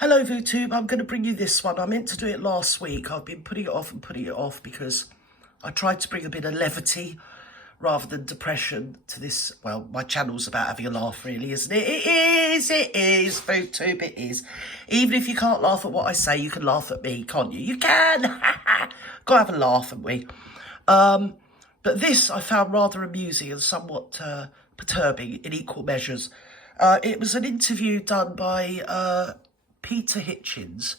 Hello VooTube, I'm going to bring you this one. I meant to do it last week. I've been putting it off because I tried to bring a bit of levity rather than depression to this. Well, my channel's about having a laugh really, isn't it? It is, VooTube, it is. Even if you can't laugh at what I say, you can laugh at me, can't you? You can! Gotta have a laugh, haven't we? But this I found rather amusing and somewhat perturbing in equal measures. It was an interview done by Peter Hitchens,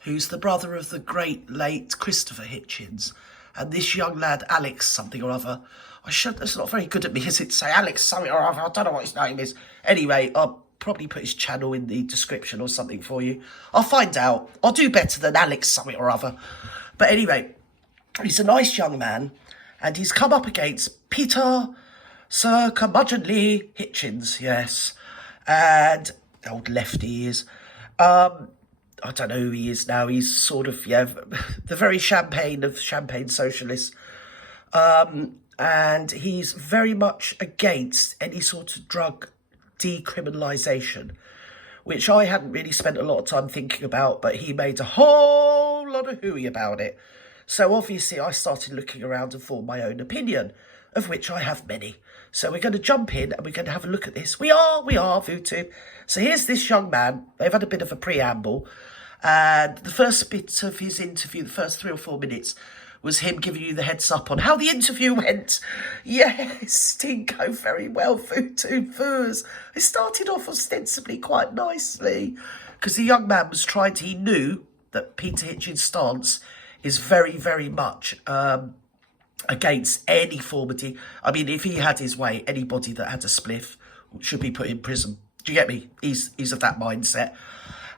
who's the brother of the great late Christopher Hitchens, and this young lad, Alex something or other. That's not very good at me, is it, to say Alex something or other? I don't know what his name is. Anyway, I'll probably put his channel in the description or something for you. I'll find out. I'll do better than Alex something or other. But anyway, he's a nice young man, and he's come up against Peter Sir Curmudgeonly Hitchens, yes. And old lefty he is. I don't know who he is now. He's sort of, the very champagne of champagne socialists. And he's very much against any sort of drug decriminalisation, which I hadn't really spent a lot of time thinking about, but he made a whole lot of hooey about it. So obviously I started looking around and formed my own opinion, of which I have many. So we're going to jump in and we're going to have a look at this. We are, VooTube. So here's this young man. They've had a bit of a preamble. And the first bit of his interview, the first 3 or 4 minutes, was him giving you the heads up on how the interview went. Yes, didn't go very well, VooTube. It started off ostensibly quite nicely, because the young man was he knew that Peter Hitchens' stance is very, very much against any form of I mean, if he had his way, anybody that had a spliff should be put in prison. Do you get me? He's of that mindset.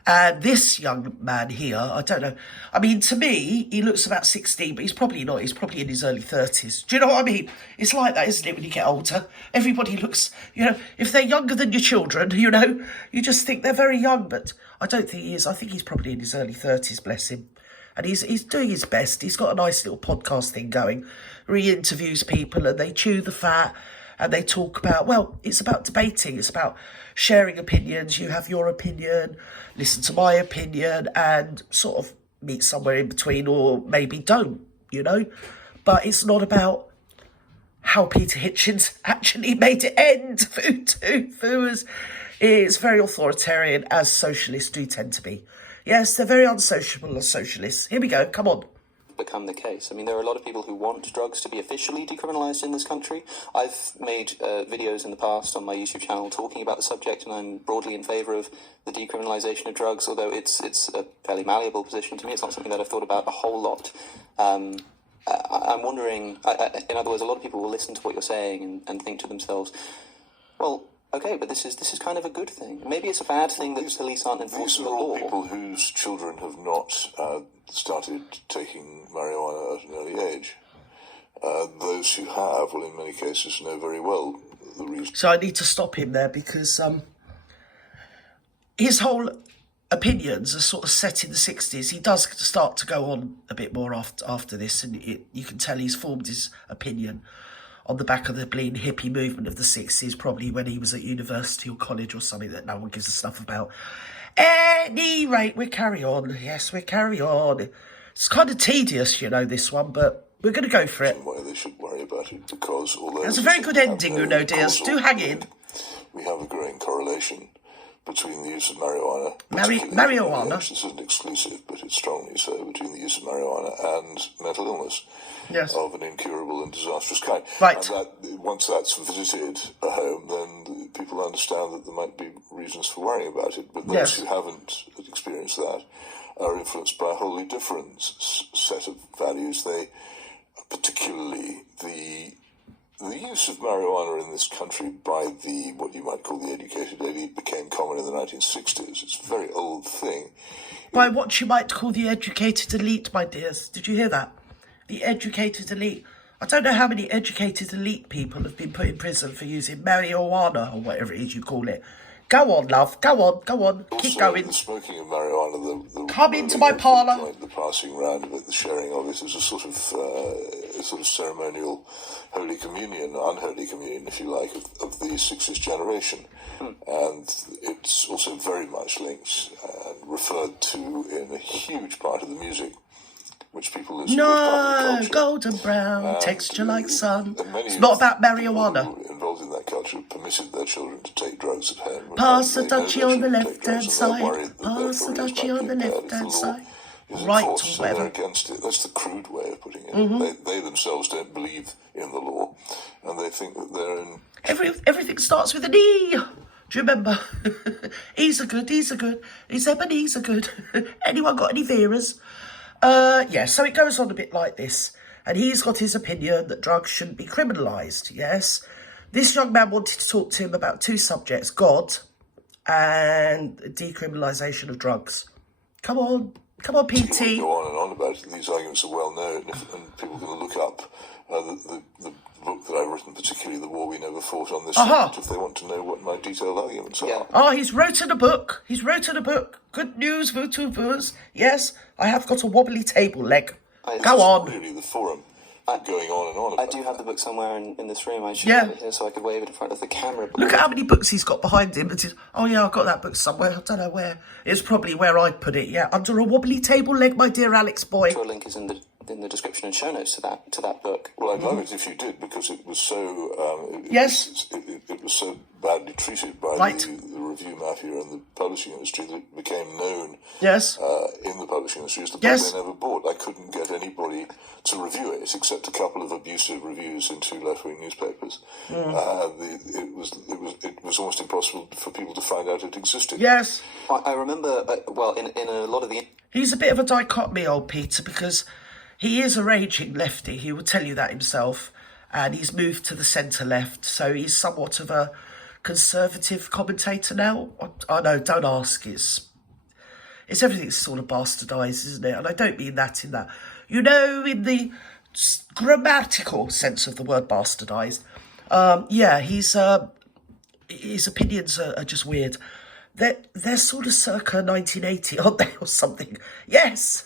And this young man here, I don't know. I mean, to me, he looks about 16, but he's probably not. He's probably in his early 30s. Do you know what I mean? It's like that, isn't it, when you get older? Everybody looks, if they're younger than your children, you just think they're very young. But I don't think he is. I think he's probably in his early 30s, bless him. And he's doing his best. He's got a nice little podcast thing going where he interviews people and they chew the fat and they talk about, well, it's about debating. It's about sharing opinions. You have your opinion, listen to my opinion, and sort of meet somewhere in between, or maybe don't, But it's not about how Peter Hitchens actually made it end. VooTube. It's very authoritarian, as socialists do tend to be. Yes, they're very unsociable as socialists. Here we go, come on. Become the case. I mean, there are a lot of people who want drugs to be officially decriminalised in this country. I've made videos in the past on my YouTube channel talking about the subject, and I'm broadly in favour of the decriminalisation of drugs, although it's a fairly malleable position to me. It's not something that I've thought about a whole lot. I'm wondering, in other words, a lot of people will listen to what you're saying and think to themselves, well, okay, but this is kind of a good thing. Maybe it's a bad thing that police aren't enforcing the law. These are all people whose children have not started taking marijuana at an early age. Those who have, well, in many cases, know very well the reason. So I need to stop him there because his whole opinions are sort of set in the 60s. He does start to go on a bit more after this, and you can tell he's formed his opinion on the back of the bleeding hippie movement of the 60s, probably when he was at university or college or something that no one gives a stuff about. Any rate, we carry on. Yes, we carry on. It's kind of tedious, this one, but we're going to go for it. Why they should worry about it, because although it's a very good ending, dears. Do hang in. We have a growing correlation between the use of marijuana. Marijuana? This isn't exclusive, but it's strongly so, between the use of marijuana and mental illness. Yes. Of an incurable and disastrous kind. Right. And once that's visited a home, then people understand that there might be reasons for worrying about it. But those who haven't experienced that are influenced by a wholly different set of values. They, particularly the use of marijuana in this country by what you might call the educated elite, became common in the 1960s. It's a very old thing. By what you might call the educated elite, my dears. Did you hear that? The educated elite. I don't know how many educated elite people have been put in prison for using marijuana or whatever it is you call it. Go on, love. Go on. Keep going. The smoking of marijuana, come into my parlour. The passing round of it, the sharing of it, is a sort of ceremonial holy communion, unholy communion, if you like, of the 60s generation. And it's also very much linked and referred to in a huge part of the music, which people listen to No, as part of the culture. golden brown, texture like sun. Many It's not of about the marijuana. people involved in that culture have permitted their children to take drugs at home. Pass the They know duchy their on the children take left-hand drugs, and they're side. worried that Pass the their careers duchy might on be the impaired if left-hand the law side. is Right enforced, or so they're whatever. against it. That's the crude way of putting it. They themselves don't believe in the law, and they think that they're in... Everything starts with an E. Do you remember? E's are good, E's are good. Is Ebenezer are good? Anyone got any Veras? Yeah, so it goes on a bit like this. And he's got his opinion that drugs shouldn't be criminalised, yes? This young man wanted to talk to him about two subjects, God and decriminalisation of drugs. Come on, PT. Go on and on about it. These arguments are well known, and people can look up the book that I've written, particularly The War We Never Fought, on this subject, if they want to know what my detailed arguments are. Oh, he's written a book. Good news, VTubers. Yes, I have got a wobbly table leg. Go on. Really, the forum going on and on about I do have the book somewhere in this room. I should Yeah. have it here so I could wave it in front of the camera. But Look at how many books he's got behind him. Oh, yeah, I've got that book somewhere. I don't know where. It's probably where I'd put it, yeah. Under a wobbly table leg, my dear Alex boy. a link is in the description and show notes to that book. Well, I'd love it if you did, because it was so... Yes. It was so badly treated by the review mafia and the publishing industry that it became known Yes. in the publishing industry as the book Yes. they never bought. I couldn't get anybody to review it, except a couple of abusive reviews in two left-wing newspapers. It was almost impossible for people to find out it existed. Yes. I remember, in a lot of the... He's a bit of a dichotomy, old Peter, because he is a raging lefty. He will tell you that himself. And he's moved to the centre-left, so he's somewhat of a conservative commentator now. I know, don't ask. It's everything's sort of bastardised, isn't it? And I don't mean that in that. You know, in the grammatical sense of the word bastardised. Yeah, his opinions are just weird. They're sort of circa 1980, aren't they, or something? Yes.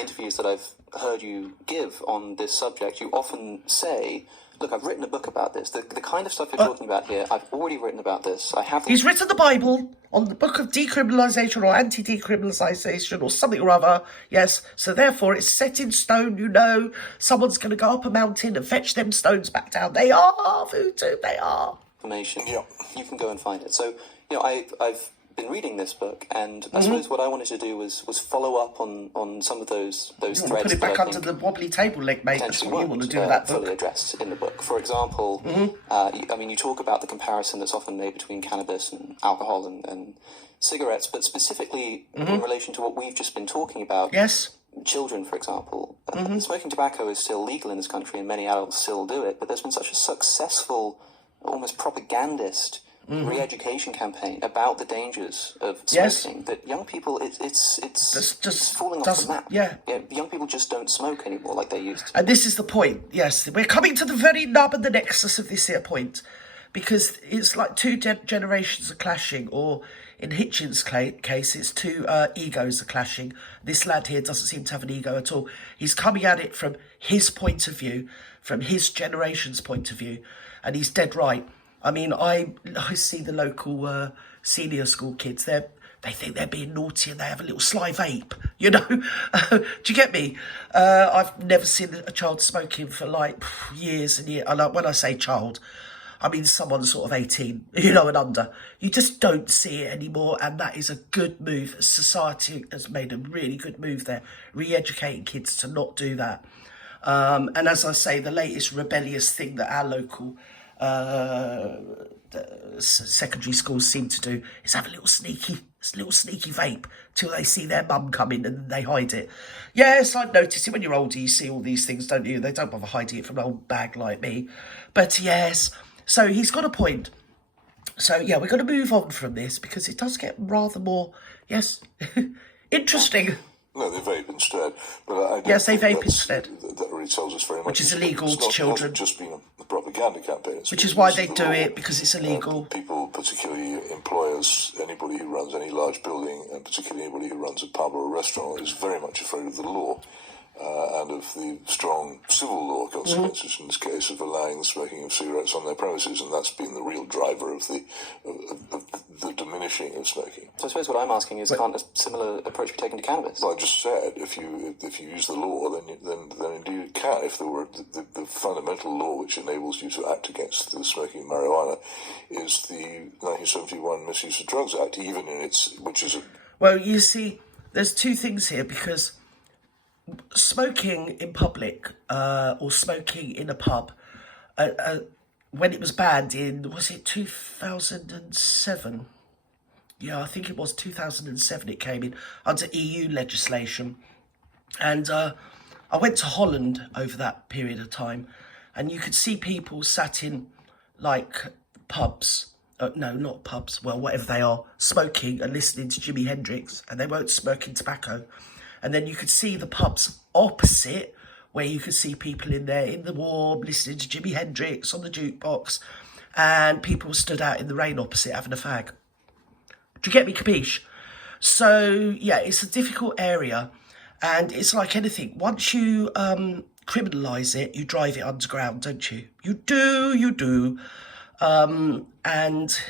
interviews that I've heard you give on this subject, you often say, look, I've written a book about this. The kind of stuff you're talking about here, I've already written about this. He's written the Bible on the book of decriminalisation or anti-decriminalisation or something or other. Yes, so therefore it's set in stone, you know. Someone's going to go up a mountain and fetch them stones back down. They are voodoo, they are. Information. Yeah. You can go and find it. So, I've been reading this book, and I suppose what I wanted to do was follow up on some of those threads. Put it back under the wobbly table leg, mate. That's what you want to do with that book. Fully addressed in the book. For example, you talk about the comparison that's often made between cannabis and alcohol and cigarettes, but specifically in relation to what we've just been talking about. Yes. Children, for example. Smoking tobacco is still legal in this country, and many adults still do it, but there's been such a successful, almost propagandist re-education campaign about the dangers of smoking that young people, it's just falling off the map. Yeah, young people just don't smoke anymore like they used to. And this is the point. Yes, we're coming to the very nub and the nexus of this here point, because it's like two generations are clashing, or in Hitchens' case, it's two egos are clashing. This lad here doesn't seem to have an ego at all. He's coming at it from his point of view, from his generation's point of view, and he's dead right. I mean, I see the local senior school kids. They think they're being naughty and they have a little sly vape, you know. Do you get me? I've never seen a child smoking for like years and years. And when I say child, I mean someone sort of 18, you know, and under. You just don't see it anymore, and that is a good move. Society has made a really good move there, re-educating kids to not do that. And as I say, the latest rebellious thing that our local secondary schools seem to do is have a little sneaky vape till they see their mum come in and they hide it. Yes, I've noticed it. When you're older, you see all these things, don't you? They don't bother hiding it from an old bag like me. But yes, so he's got a point. So yeah, we're going to move on from this because it does get rather more, yes, interesting. No, they vape instead. But yes, they vape instead. That really tells us very much. Which is illegal to children. It's not just been a propaganda campaign. Which is why they do it, because it's illegal. People, particularly employers, anybody who runs any large building, and particularly anybody who runs a pub or a restaurant, is very much afraid of the law. and of the strong civil law consequences in this case of allowing the smoking of cigarettes on their premises, and that's been the real driver of the diminishing of smoking. So I suppose what I'm asking is, can't a similar approach be taken to cannabis? Well, I just said if you use the law, then indeed it can. If there were the fundamental law which enables you to act against the smoking of marijuana is the 1971 Misuse of Drugs Act, even in its Well, you see, there's two things here, because smoking in public or smoking in a pub, when it was banned in, was it 2007? Yeah, I think it was 2007 it came in under EU legislation. And I went to Holland over that period of time, and you could see people sat in like pubs, no, not pubs, well, whatever they are, smoking and listening to Jimi Hendrix, and they weren't smoking tobacco. And then you could see the pubs opposite, where you could see people in there in the warm, listening to Jimi Hendrix on the jukebox, and people stood out in the rain opposite having a fag. Do you get me, capiche? So, yeah, it's a difficult area, and it's like anything. Once you criminalise it, you drive it underground, don't you? You do. And,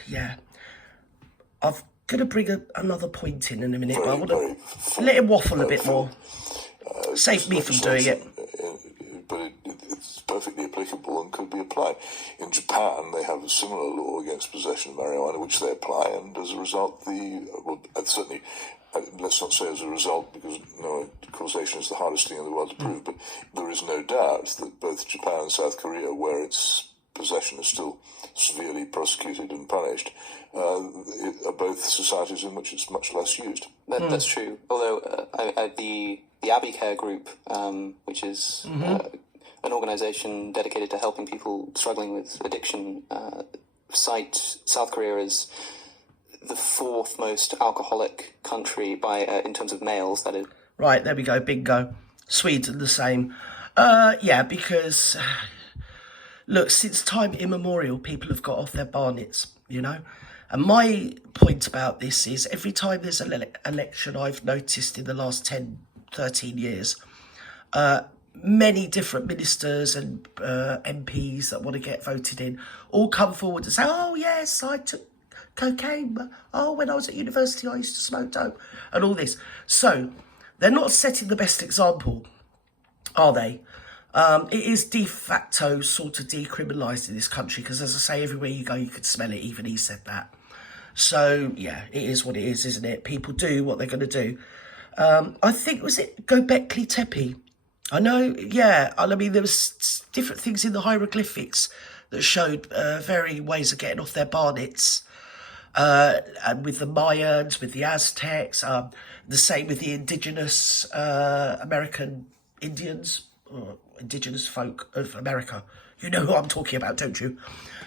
yeah, I'm going to bring another point in a minute, but I want to let him waffle a bit more. Save me from doing it. But it's perfectly applicable and could be applied. In Japan, they have a similar law against possession of marijuana, which they apply, and as a result, certainly, let's not say as a result, because causation is the hardest thing in the world to prove, but there is no doubt that both Japan and South Korea, where its possession is still severely prosecuted and punished, are both societies in which it's much less used. That's true. Although the Abbey Care Group, which is an organisation dedicated to helping people struggling with addiction, cite South Korea as the fourth most alcoholic country in terms of males. That is right. There we go. Bingo. Sweden the same. Yeah, because look, since time immemorial, people have got off their barnets, And my point about this is every time there's an election, I've noticed in the last 10, 13 years, many different ministers and MPs that want to get voted in all come forward and say, oh, yes, I took cocaine. Oh, when I was at university, I used to smoke dope and all this. So they're not setting the best example, are they? It is de facto sort of decriminalised in this country because, as I say, everywhere you go, you can smell it. Even he said that. So, yeah, it is what it is, isn't it? People do what they're going to do. I think, was it Göbekli Tepe? I know, yeah. I mean, there was different things in the hieroglyphics that showed varying ways of getting off their barnets. And with the Mayans, with the Aztecs, the same with the indigenous American Indians, or indigenous folk of America. You know who I'm talking about, don't you?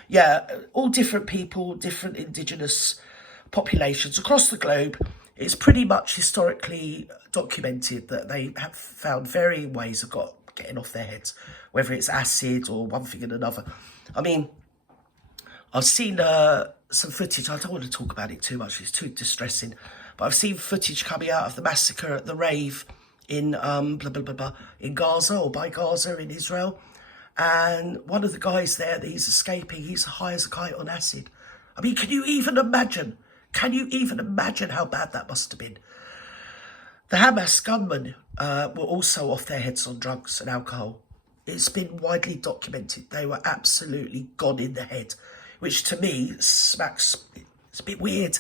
Yeah, all different people, different indigenous populations across the globe. It's pretty much historically documented that they have found varying ways of getting off their heads, whether it's acid or one thing and another. I mean, I've seen some footage. I don't want to talk about it too much. It's too distressing. But I've seen footage coming out of the massacre at the rave in in Gaza, or by Gaza in Israel. And one of the guys there that he's escaping, he's high as a kite on acid. I mean, can you even imagine? Can you even imagine how bad that must have been? The Hamas gunmen were also off their heads on drugs and alcohol. It's been widely documented. They were absolutely gone in the head, which to me smacks, it's a bit weird,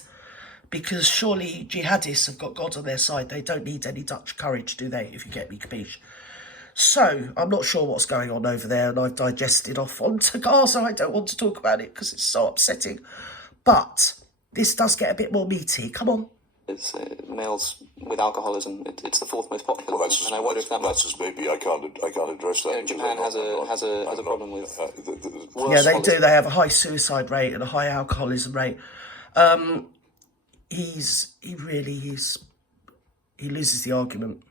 because surely jihadists have got God on their side. They don't need any Dutch courage, do they, if you get me, capiche? So, I'm not sure what's going on over there, and I've digested off onto Gaza. I don't want to talk about it because it's so upsetting. But this does get a bit more meaty. Come on. It's males with alcoholism. It's the fourth most popular. Well, and I wonder if that's just maybe I can't address that. Japan has a problem with. Yeah, they do. They have a high suicide rate and a high alcoholism rate. He loses the argument.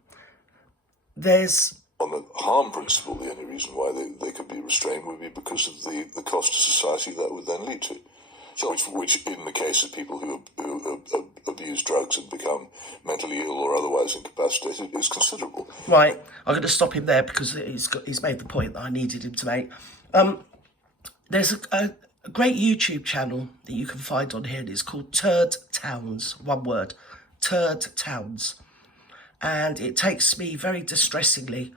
There's. On the harm principle, the only reason why they could be restrained would be because of the cost to society that would then lead to. Sure. which in the case of people who abuse drugs and become mentally ill or otherwise incapacitated, is considerable. Right, I'm going to stop him there because he's made the point that I needed him to make. There's a great YouTube channel that you can find on here, and it's called Turd Towns, one word, Turd Towns. And it takes me very distressingly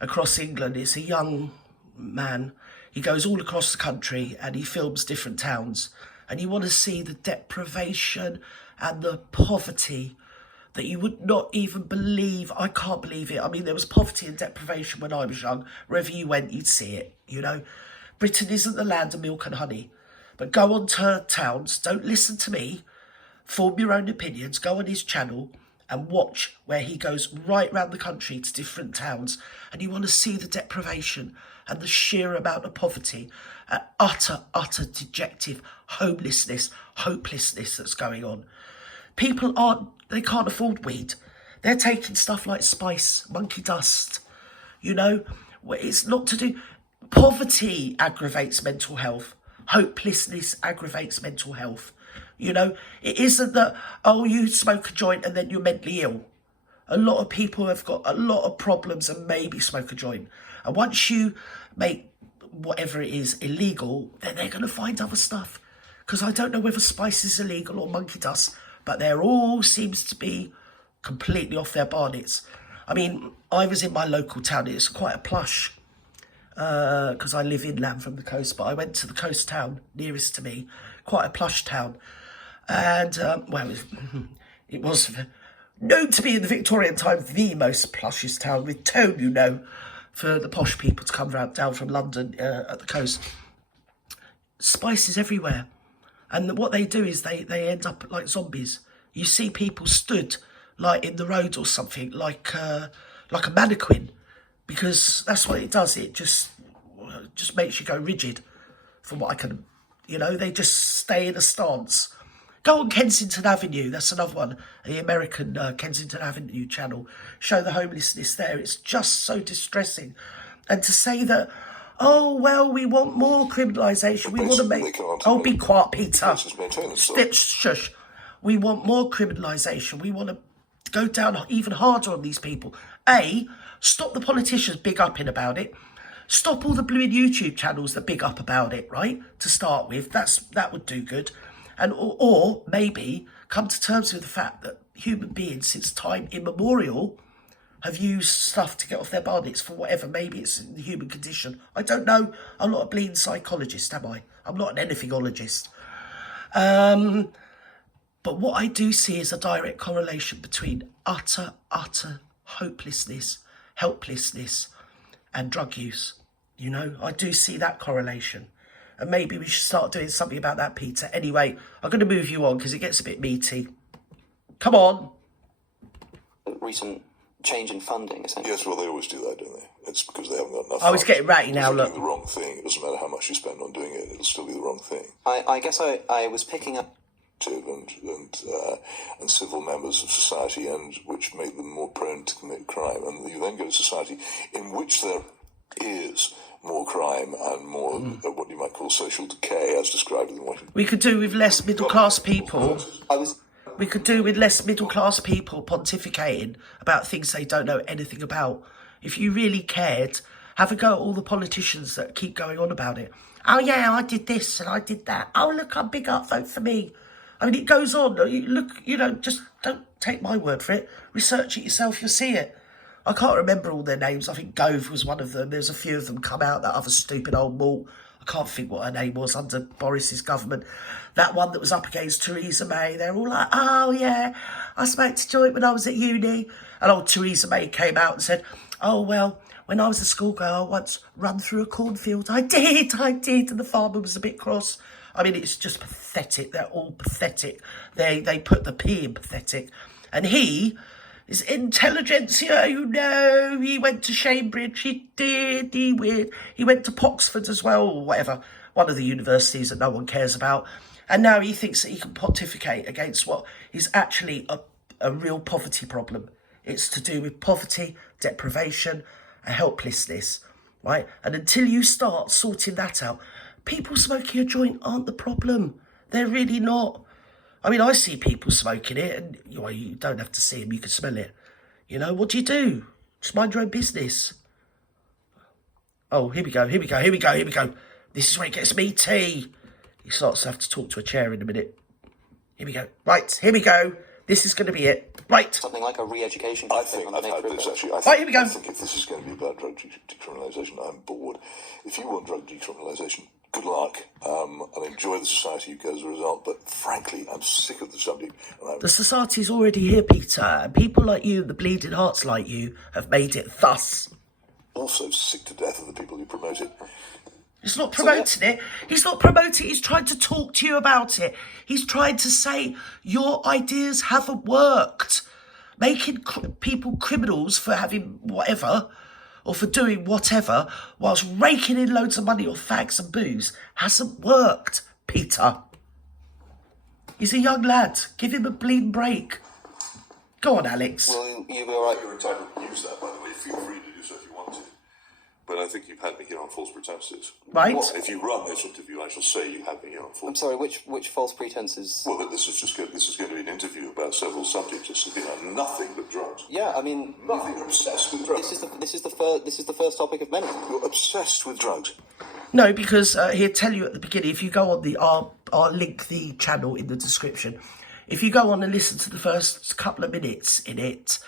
across England. It's a young man. He goes all across the country and he films different towns. And you want to see the deprivation and the poverty that you would not even believe. I can't believe it. I mean, there was poverty and deprivation when I was young. Wherever you went, you'd see it, you know. Britain isn't the land of milk and honey. But go on Turd Towns. Don't listen to me. Form your own opinions. Go on his channel and watch where he goes right round the country to different towns. And you want to see the deprivation and the sheer amount of poverty, utter dejective homelessness, hopelessness that's going on. People they can't afford weed. They're taking stuff like spice, monkey dust, you know. It's not to do... Poverty aggravates mental health. Hopelessness aggravates mental health. You know, it isn't that, oh, you smoke a joint and then you're mentally ill. A lot of people have got a lot of problems and maybe smoke a joint. And once you make whatever it is illegal, then they're going to find other stuff. Because I don't know whether spice is illegal or monkey dust, but they're all seems to be completely off their bonnets. I mean, I was in my local town. It's quite a plush, because I live inland from the coast, but I went to the coast town nearest to me, quite a plush town. And, it was known to be in the Victorian time the most plushest town, with tone, you know, for the posh people to come down from London at the coast. Spices everywhere. And what they do is they end up like zombies. You see people stood like in the road or something, like a mannequin, because that's what it does. It just makes you go rigid, from what I can, you know, they just stay in a stance. Go on Kensington Avenue, that's another one, the American Kensington Avenue channel. Show the homelessness there. It's just so distressing. And to say that, oh, well, we want more criminalisation. We want to make... Oh, be quiet, Peter. Shush. We want more criminalisation. We want to go down even harder on these people. Stop the politicians big upping about it. Stop all the blooming YouTube channels that big up about it, right? To start with, that would do good. And or maybe come to terms with the fact that human beings, since time immemorial, have used stuff to get off their bonnets for whatever. Maybe it's the human condition. I don't know. I'm not a bleeding psychologist, am I? I'm not an anythingologist. But what I do see is a direct correlation between utter hopelessness, helplessness, and drug use. You know, I do see that correlation. And maybe we should start doing something about that, Peter. Anyway, I'm going to move you on because it gets a bit meaty. Come on. Recent change in funding, essentially. Yes, well, they always do that, don't they? It's because they haven't got enough. Oh, it's getting ratty now, look. It's doing the wrong thing. It doesn't matter how much you spend on doing it. It'll still be the wrong thing. I guess I was picking up... And civil members of society, and which make them more prone to commit crime. And you then go to society in which there is more crime and more what you might call social decay, as described in Washington. We could do with less middle-class people. We could do with less middle-class people pontificating about things they don't know anything about. If you really cared, have a go at all the politicians that keep going on about it. Oh, yeah, I did this and I did that. Oh, look, I'm big up, vote for me. I mean, it goes on. Just don't take my word for it. Research it yourself, you'll see it. I can't remember all their names. I think Gove was one of them. There's a few of them come out, that other stupid old malt. I can't think what her name was under Boris's government. That one that was up against Theresa May. They're all like, oh, yeah, I smoked a joint when I was at uni. And old Theresa May came out and said, oh, well, when I was a schoolgirl, I once run through a cornfield. I did. And the farmer was a bit cross. I mean, it's just pathetic. They're all pathetic. They put the P in pathetic. And he is intelligentsia, you know. He went to Cambridge. He did. He went to Oxford as well, or whatever. One of the universities that no one cares about. And now he thinks that he can pontificate against what is actually a real poverty problem. It's to do with poverty, deprivation, and helplessness, right? And until you start sorting that out, people smoking a joint aren't the problem. They're really not. I mean, I see people smoking it, and you don't have to see them, you can smell it. You know, what do you do? Just mind your own business. Oh, here we go. This is where it gets meaty. He starts to have to talk to a chair in a minute. Here we go. Right, here we go. This is going to be it. Right. Something like a re-education. I think I've had this actually. Right, here we go. I think if this is going to be about drug decriminalisation, I'm bored. If you want drug decriminalisation, good luck. I'll enjoy the society you get as a result, but frankly, I'm sick of the subject. The society's already here, Peter, and people like you, the bleeding hearts like you, have made it thus. Also sick to death of the people who promote it. He's not promoting it. He's not promoting it. He's trying to talk to you about it. He's trying to say your ideas haven't worked. Making people criminals for having whatever or for doing whatever whilst raking in loads of money or fags and booze hasn't worked, Peter. He's a young lad. Give him a bleeding break. Go on, Alex. Well, you'll be all right. You're entitled to use that, by the way. Feel free to do so if you want to. But I think you've had me here on false pretenses. Right. Well, if you run this interview, I shall say you had me here on false. I'm sorry. Which false pretenses? Well, that this is going to be an interview about several subjects. It's nothing but drugs. Yeah, I mean, Nothing. You're obsessed with drugs. This is the first topic of many. You're obsessed with drugs. No, because he'll tell you at the beginning, if you go on I'll link the channel in the description. If you go on and listen to the first couple of minutes in it,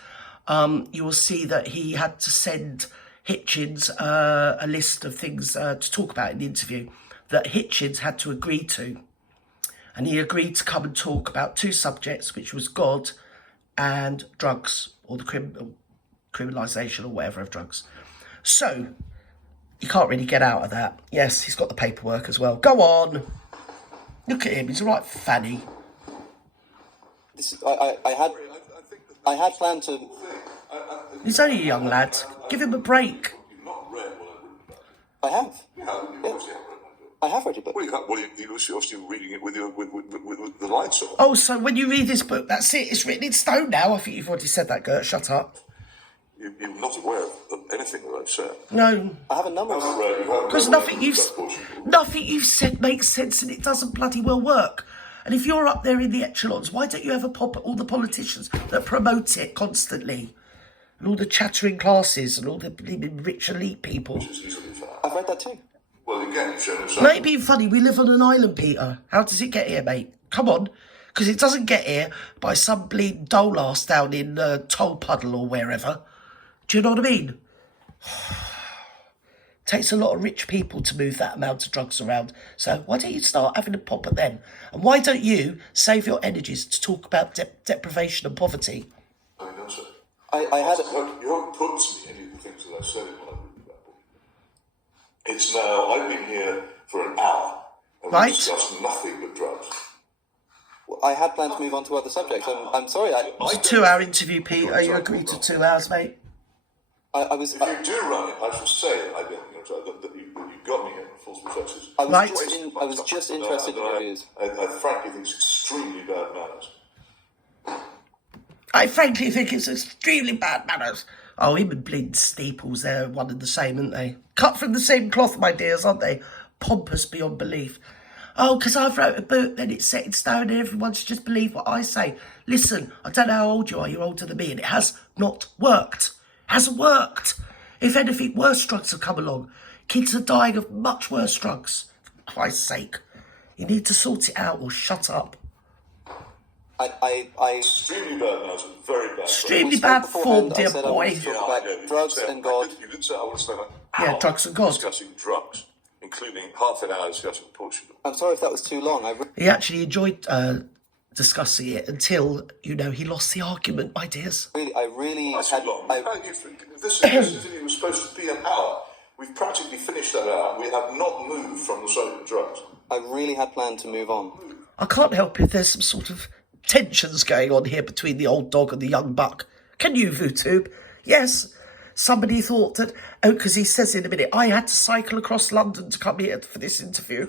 you will see that he had to send Hitchens a list of things to talk about in the interview that Hitchens had to agree to. And he agreed to come and talk about two subjects, which was God and drugs, or the criminalisation or whatever of drugs. So, you can't really get out of that. Yes, he's got the paperwork as well. Go on. Look at him, he's a right fanny. I had planned to. He's only a young lad. Give him a break. You've not read what I've written about it. I have. You obviously haven't read my book. I have read your book. Well, you're obviously reading it with the lights on. Oh, so when you read this book, that's it. It's written in stone now. I think you've already said that, Gert. Shut up. You're not aware of anything that I've said. No. I have a number of. Because nothing you've said makes sense and it doesn't bloody well work. And if you're up there in the echelons, why don't you have a pop at all the politicians that promote it constantly? And all the chattering classes and all the rich elite people. I've read that too. Well, again, you've shown us. Ain't being funny, we live on an island, Peter. How does it get here, mate? Come on. Because it doesn't get here by some bleeding dole ass down in Toll Puddle or wherever. Do you know what I mean? Takes a lot of rich people to move that amount of drugs around. So why don't you start having a pop at them? And why don't you save your energies to talk about deprivation and poverty? I mean, that's it. I had. You haven't put to me any of the things that I said in what I've written about. It's now, I've been here for an hour and we've discussed nothing but drugs. I had planned to move on to other subjects. I'm sorry. It's a 2-hour interview, Peter. You agreed to 2 hours, mate? I was. If you do run it, I shall say I don't that you got me here on false pretenses. I was just interested in your views. I frankly think it's extremely bad manners. I frankly think it's extremely bad manners. Oh, him and bleeding Steeples, they're one and the same, aren't they? Cut from the same cloth, my dears, aren't they? Pompous beyond belief. Oh, because I've wrote a book, then it's set in stone and everyone should just believe what I say. Listen, I don't know how old you are, you're older than me, and it has not worked. Hasn't worked. If anything, worse drugs have come along. Kids are dying of much worse drugs. For Christ's sake. You need to sort it out or shut up. Extremely bad manners, very bad. Extremely bad form, dear boy. Drugs and God. You didn't say I want to spend an Yeah, hour drugs and God. discussing drugs, including half an hour discussing Portugal. I'm sorry if that was too long. He actually enjoyed discussing it until, he lost the argument, my dears. I really That's had. too long. This interview was supposed to be an hour. We've practically finished that hour. We have not moved from the subject of drugs. I really had planned to move on. I can't help if there's some sort of tensions going on here between the old dog and the young buck. Can you, VooTube? Yes. Somebody thought that, because he says in a minute, I had to cycle across London to come here for this interview.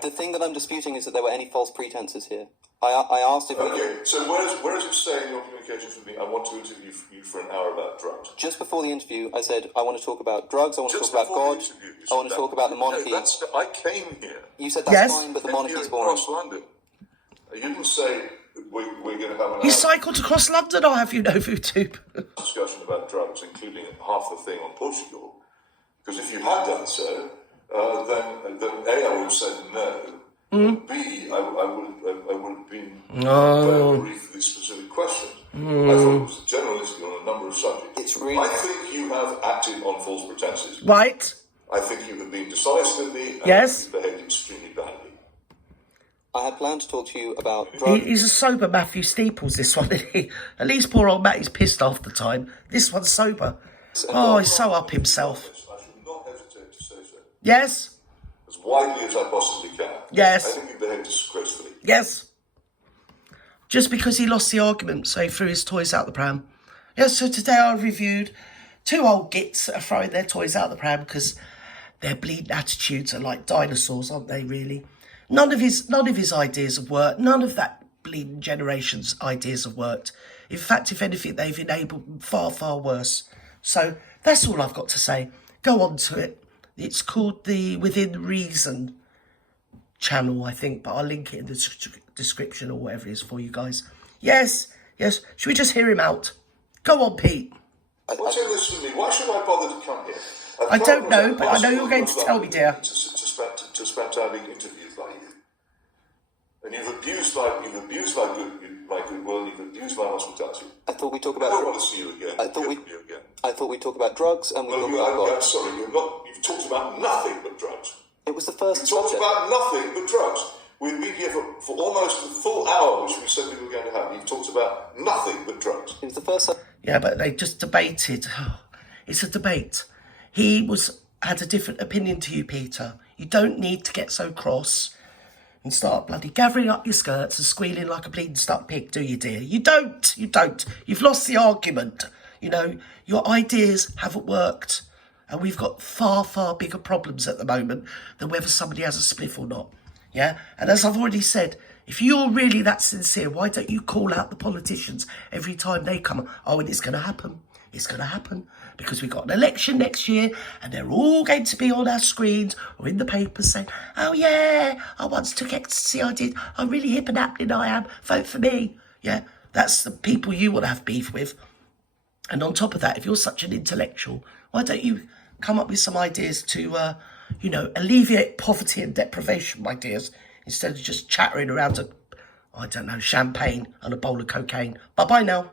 The thing that I'm disputing is that there were any false pretenses here. I asked if... Okay, so where does it say in your communications with me, I want to interview you for an hour about drugs? Just before the interview, I said, I want to talk about drugs, I want to talk about God, I want to talk about the monarchy. No, I came here. You said that's fine, but the monarchy's boring. Across London. You didn't say we're going to have an You cycled across London, I have you know, YouTube. discussion about drugs, including half the thing on Portugal. Because if you had done so, then A, I would have said no. B, I would have been very brief with these specific questions. I thought it was a general interview on a number of subjects. I think you have acted on false pretenses. Right. I think you have been dishonest with me and Yes. you behaved extremely badly. I had planned to talk to you about drugs. He's a sober Matthew Steeples, this one, isn't he? At least poor old Matty's pissed half the time. This one's sober. Oh, he's so up himself. I should not hesitate to say so. Yes? As widely as I possibly can. Yes. I think you behaved disgracefully. Yes. Just because he lost the argument, so he threw his toys out the pram. Yes, so today I reviewed 2 old gits that are throwing their toys out the pram because their bleeding attitudes are like dinosaurs, aren't they, really? None of his ideas have worked. None of that bleeding generation's ideas have worked. In fact, if anything, they've enabled far, far worse. So that's all I've got to say. Go on to it. It's called the Within Reason channel, I think, but I'll link it in the description or whatever it is for you guys. Yes. Should we just hear him out? Go on, Pete. What's your listen to me? Why should I bother to come here? I don't know, but I know you're going to tell me, dear. To spend time in interviews like you. And you've abused my goodwill, and you've abused my hospitality. I thought we'd talk I about... don't want to see you again. I thought we'd talk about drugs and we'd talk about I'm God. sorry, you've talked about nothing but drugs. It was the first You've talked subject. about nothing but drugs. We've been here for almost a full hour, which we said we were going to have. You've talked about nothing but drugs. It was the first subject. Yeah, but they just debated. It's a debate. He had a different opinion to you, Peter. You don't need to get so cross and start bloody gathering up your skirts and squealing like a bleeding stuck pig, do you, dear? You don't. You've lost the argument. You know, your ideas haven't worked. And we've got far, far bigger problems at the moment than whether somebody has a spliff or not. Yeah? And as I've already said, if you're really that sincere, why don't you call out the politicians every time they come? Oh, and it's going to happen. It's going to happen because we've got an election next year and they're all going to be on our screens or in the papers saying, oh, yeah, I once took ecstasy, I did. I'm really hip and happening, I am. Vote for me. Yeah? That's the people you want to have beef with. And on top of that, if you're such an intellectual, why don't you come up with some ideas to, alleviate poverty and deprivation, my dears, instead of just chattering around I don't know, champagne and a bowl of cocaine. Bye-bye now.